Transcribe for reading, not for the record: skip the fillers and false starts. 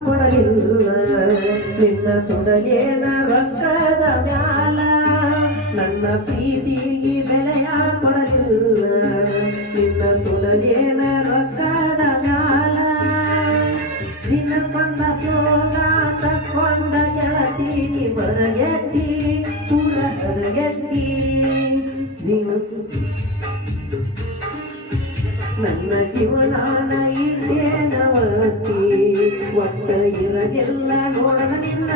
ಕೊಡಲಿಲ್ಲ ನಿನ್ನ ಸುಡಲೇನ ರೊಕ್ಕದ ಮ್ಯಾಲ ನನ್ನ ಪ್ರೀತಿಗೆ ಬೆಲೆಯ ಕೊಡಲಿಲ್ಲ ನಿನ್ನ ಸುಡಲೇನ ರೊಕ್ಕದ ಮ್ಯಾಲ ನಿನ್ನ ಕೊಂದ ಸೋಗ ತಕ್ಕೊಂಡ ಗೆಳತೀನಿ ಬರಗೆಟ್ಟಿ ಪೂರ ಹರಗೆಟ್ಟಿ ನನ್ನ ಜೀವನಾನ ಇಟ್ಟೇನವತಿ ಒಟ್ಟ ಇರಲಿಲ್ಲ ನೋಡದ ನಿನ್ನ